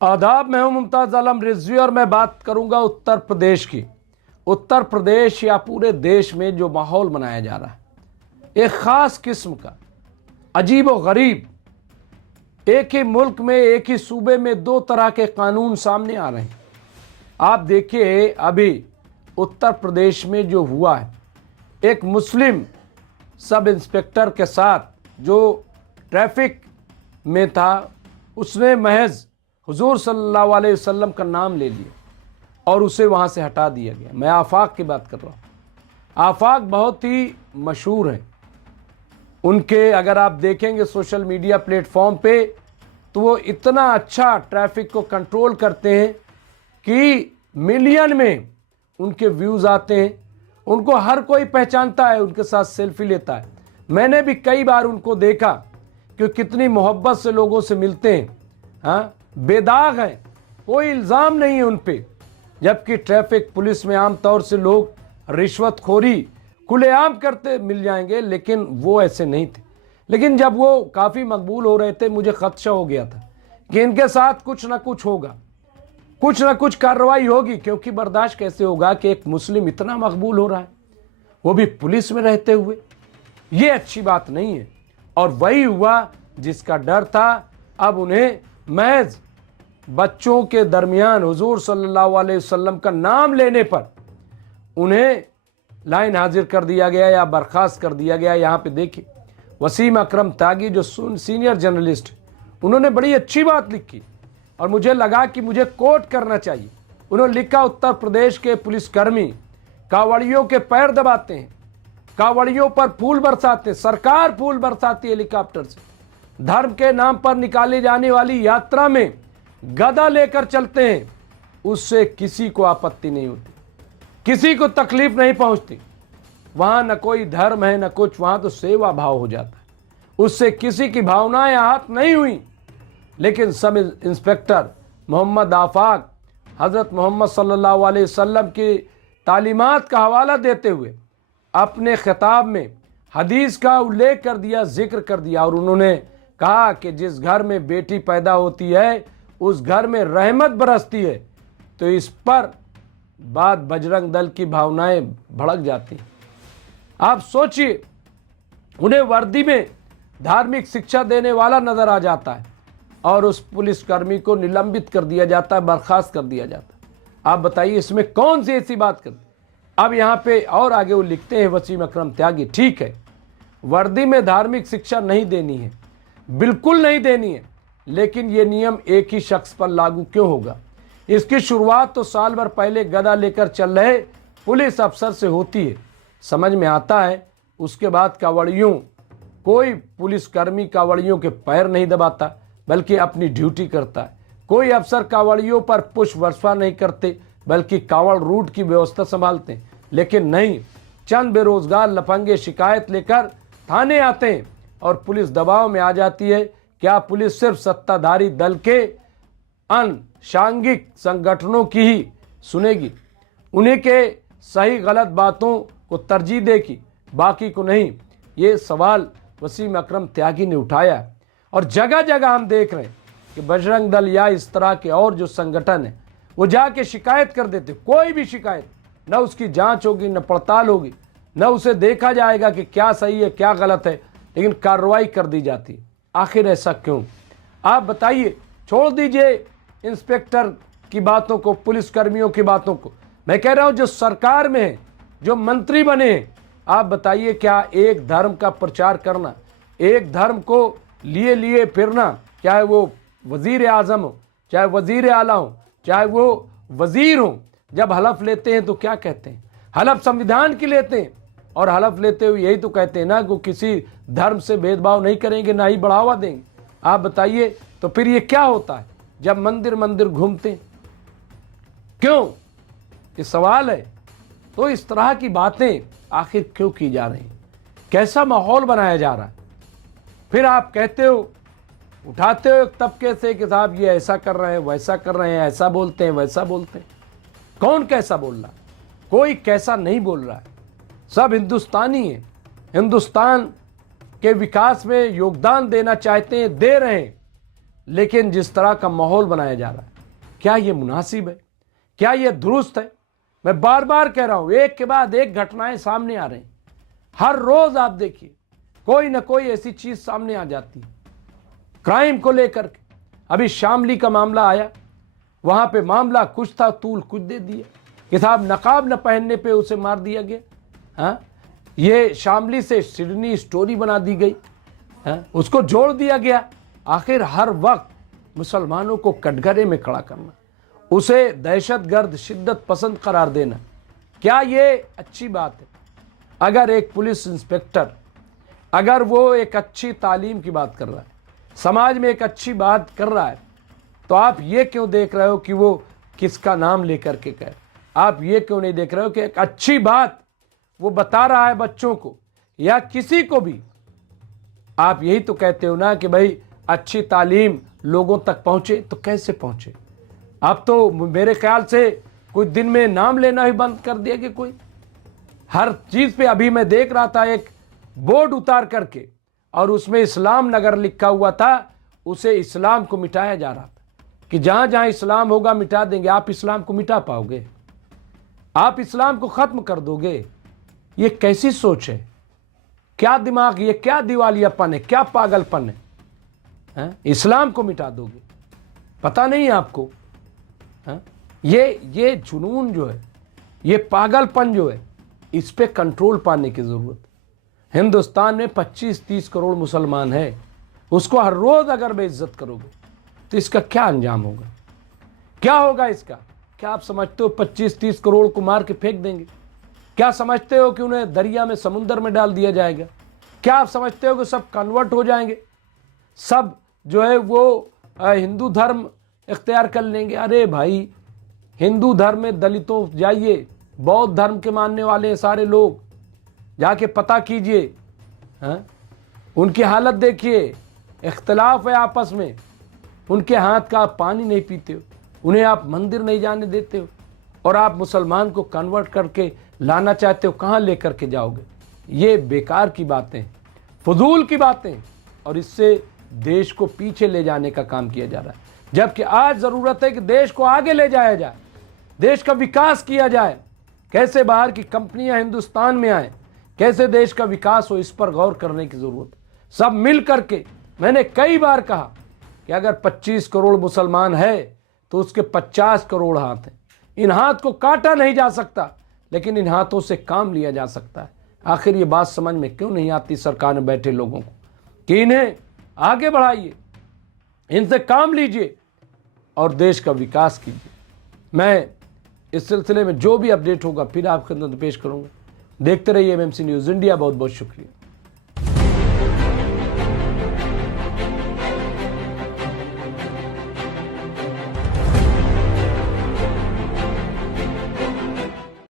आदाब, मैं हूं मुमताज आलम रिजवी और मैं बात करूंगा उत्तर प्रदेश की। उत्तर प्रदेश या पूरे देश में जो माहौल बनाया जा रहा है, एक ख़ास किस्म का अजीब व गरीब, एक ही मुल्क में एक ही सूबे में दो तरह के कानून सामने आ रहे हैं। आप देखिए अभी उत्तर प्रदेश में जो हुआ है, एक मुस्लिम सब इंस्पेक्टर के साथ जो ट्रैफिक में था, उसने महज हुजूर सल्लल्लाहु अलैहि वसल्लम का नाम ले लिया और उसे वहाँ से हटा दिया गया। मैं आफाक की बात कर रहा हूँ। आफाक बहुत ही मशहूर हैं। उनके अगर आप देखेंगे सोशल मीडिया प्लेटफॉर्म पे, तो वो इतना अच्छा ट्रैफिक को कंट्रोल करते हैं कि मिलियन में उनके व्यूज़ आते हैं। उनको हर कोई पहचानता है, उनके साथ सेल्फी लेता है। मैंने भी कई बार उनको देखा कि कितनी मोहब्बत से लोगों से मिलते हैं। हाँ, बेदाग हैं, कोई इल्ज़ाम नहीं है उन पे। जबकि ट्रैफिक पुलिस में आम तौर से लोग रिश्वतखोरी खुलेआम करते मिल जाएंगे, लेकिन वो ऐसे नहीं थे। लेकिन जब वो काफ़ी मकबूल हो रहे थे, मुझे खदशा हो गया था कि इनके साथ कुछ ना कुछ होगा, कुछ ना कुछ कार्रवाई होगी। क्योंकि बर्दाश्त कैसे होगा कि एक मुस्लिम इतना मकबूल हो रहा है, वो भी पुलिस में रहते हुए। ये अच्छी बात नहीं है। और वही हुआ जिसका डर था। अब उन्हें महज बच्चों के दरमियान हुजूर सल्लल्लाहु अलैहि वसल्लम का नाम लेने पर उन्हें लाइन हाजिर कर दिया गया या बर्खास्त कर दिया गया। यहाँ पे देखिए वसीम अकरम त्यागी जो सीनियर जर्नलिस्ट, उन्होंने बड़ी अच्छी बात लिखी और मुझे लगा कि मुझे कोट करना चाहिए। उन्होंने लिखा, उत्तर प्रदेश के पुलिसकर्मी कांवड़ियों के पैर दबाते हैं, कांवड़ियों पर फूल बरसाते हैं, सरकार फूल बरसाती है हेलीकॉप्टर से। धर्म के नाम पर निकाली जाने वाली यात्रा में गदा लेकर चलते हैं, उससे किसी को आपत्ति नहीं होती, किसी को तकलीफ नहीं पहुंचती। वहां न कोई धर्म है न कुछ, वहां तो सेवा भाव हो जाता है, उससे किसी की भावनाएं आहत नहीं हुई। लेकिन सब इंस्पेक्टर मोहम्मद आफाक हज़रत मोहम्मद सल्लल्लाहु अलैहि वसल्लम की तालीमात का हवाला देते हुए अपने खिताब में हदीस का उल्लेख कर दिया, जिक्र कर दिया। और उन्होंने कहा कि जिस घर में बेटी पैदा होती है उस घर में रहमत बरसती है। तो इस पर बात बजरंग दल की भावनाएं भड़क जाती। आप सोचिए, उन्हें वर्दी में धार्मिक शिक्षा देने वाला नजर आ जाता है और उस पुलिसकर्मी को निलंबित कर दिया जाता है, बर्खास्त कर दिया जाता है। आप बताइए इसमें कौन सी ऐसी बात करती। अब यहाँ पे और आगे वो लिखते हैं वसीम अकरम त्यागी, ठीक है वर्दी में धार्मिक शिक्षा नहीं देनी है, बिल्कुल नहीं देनी है, लेकिन ये नियम एक ही शख्स पर लागू क्यों होगा? इसकी शुरुआत तो साल भर पहले गदा लेकर चल रहे पुलिस अफसर से होती है, समझ में आता है। उसके बाद कांवड़ियों, कोई पुलिसकर्मी कांवड़ियों के पैर नहीं दबाता बल्कि अपनी ड्यूटी करता है। कोई अफसर कांवड़ियों पर पुष्प वर्षा नहीं करते बल्कि कांवड़ रूट की व्यवस्था संभालते हैं। लेकिन नहीं, चंद बेरोजगार लफंगे शिकायत लेकर थाने आते हैं और पुलिस दबाव में आ जाती है। क्या पुलिस सिर्फ सत्ताधारी दल के अनसांघिक संगठनों की ही सुनेगी, उन्हीं के सही गलत बातों को तरजीह देगी, बाकी को नहीं? ये सवाल वसीम अकरम त्यागी ने उठाया और जगह जगह हम देख रहे हैं कि बजरंग दल या इस तरह के और जो संगठन है वो जाके शिकायत कर देते। कोई भी शिकायत, न उसकी जांच होगी न पड़ताल होगी, न उसे देखा जाएगा कि क्या सही है क्या गलत है, लेकिन कार्रवाई कर दी जाती। आखिर ऐसा क्यों? आप बताइए। छोड़ दीजिए इंस्पेक्टर की बातों को, पुलिसकर्मियों की बातों को, मैं कह रहा हूं जो सरकार में है, जो मंत्री बने हैं, आप बताइए क्या एक धर्म का प्रचार करना, एक धर्म को लिए लिए फिरना, चाहे वो वजीर आजम हो, चाहे वजीर आला हो, चाहे वो वजीर हो, जब हलफ लेते हैं तो क्या कहते हैं? हलफ संविधान की लेते हैं और हलफ लेते हुए यही तो कहते हैं ना कि किसी धर्म से भेदभाव नहीं करेंगे, ना ही बढ़ावा देंगे। आप बताइए तो फिर ये क्या होता है जब मंदिर मंदिर घूमते हैं? क्यों? ये सवाल है। तो इस तरह की बातें आखिर क्यों की जा रही? कैसा माहौल बनाया जा रहा है? फिर आप कहते हो, उठाते हो एक तबके से कि साहब ये ऐसा कर रहे हैं, वैसा कर रहे हैं, ऐसा बोलते हैं, वैसा बोलते हैं। कौन कैसा बोल रहा है? कोई कैसा नहीं बोल रहा है। सब हिंदुस्तानी हैं, हिंदुस्तान के विकास में योगदान देना चाहते हैं, दे रहे हैं। लेकिन जिस तरह का माहौल बनाया जा रहा है, क्या ये मुनासिब है? क्या ये दुरुस्त है? मैं बार बार कह रहा हूं, एक के बाद एक घटनाएं सामने आ रही हैं। हर रोज आप देखिए कोई ना कोई ऐसी चीज सामने आ जाती है क्राइम को लेकर के। अभी शामली का मामला आया, वहां पे मामला कुछ था, तूल कुछ दे दिया कि साहब नकाब न पहनने पे उसे मार दिया गया। हाँ, ये शामली से सिडनी स्टोरी बना दी गई। हाँ, उसको जोड़ दिया गया। आखिर हर वक्त मुसलमानों को कटघरे में खड़ा करना, उसे दहशतगर्द शिद्दत पसंद करार देना, क्या ये अच्छी बात है? अगर एक पुलिस इंस्पेक्टर, अगर वो एक अच्छी तालीम की बात कर रहा है, समाज में एक अच्छी बात कर रहा है, तो आप ये क्यों देख रहे हो कि वो किसका नाम लेकर के कहे? आप ये क्यों नहीं देख रहे हो कि एक अच्छी बात वो बता रहा है बच्चों को या किसी को भी? आप यही तो कहते हो ना कि भाई अच्छी तालीम लोगों तक पहुंचे। तो कैसे पहुंचे? अब तो मेरे ख्याल से कुछ दिन में नाम लेना ही बंद कर दिया कि कोई हर चीज पे। अभी मैं देख रहा था एक बोर्ड उतार करके और उसमें इस्लाम नगर लिखा हुआ था, उसे इस्लाम को मिटाया जा रहा था कि जहां जहां इस्लाम होगा मिटा देंगे। आप इस्लाम को मिटा पाओगे? आप इस्लाम को खत्म कर दोगे? ये कैसी सोच है? क्या दिमाग, ये क्या दिवालियापन है, क्या पागलपन है? इस्लाम को मिटा दोगे? पता नहीं आपको? ये जुनून जो है, ये पागलपन जो है, इस पे कंट्रोल पाने की जरूरत है। हिंदुस्तान में 25-30 करोड़ मुसलमान है, उसको हर रोज अगर बेइज्जत करोगे तो इसका क्या अंजाम होगा? क्या होगा इसका? क्या आप समझते हो 25-30 करोड़ को मार के फेंक देंगे? क्या समझते हो कि उन्हें दरिया में, समुद्र में डाल दिया जाएगा? क्या आप समझते हो कि सब कन्वर्ट हो जाएंगे, सब जो है वो हिंदू धर्म इख्तियार कर लेंगे? अरे भाई, हिंदू धर्म में दलितों जाइए, बौद्ध धर्म के मानने वाले सारे लोग, जाके पता कीजिए, उनकी हालत देखिए, इख्तिलाफ है आपस में। उनके हाथ का आप पानी नहीं पीते हो, उन्हें आप मंदिर नहीं जाने देते हो, और आप मुसलमान को कन्वर्ट करके लाना चाहते हो। कहाँ लेकर के जाओगे? ये बेकार की बातें, फजूल की बातें, और इससे देश को पीछे ले जाने का काम किया जा रहा है। जबकि आज जरूरत है कि देश को आगे ले जाया जाए, देश का विकास किया जाए। कैसे बाहर की कंपनियां हिंदुस्तान में आए, कैसे देश का विकास हो, इस पर गौर करने की जरूरत है। सब मिल करके, मैंने कई बार कहा कि अगर 25 करोड़ मुसलमान है तो उसके 50 करोड़ हाथ हैं। इन हाथ को काटा नहीं जा सकता, लेकिन इन हाथों से काम लिया जा सकता है। आखिर ये बात समझ में क्यों नहीं आती सरकार में बैठे लोगों को कि इन्हें आगे बढ़ाइए, इनसे काम लीजिए और देश का विकास कीजिए। मैं इस सिलसिले में जो भी अपडेट होगा फिर आपके अंदर पेश करूंगा। देखते रहिए एमएमसी न्यूज़ इंडिया। बहुत बहुत शुक्रिया।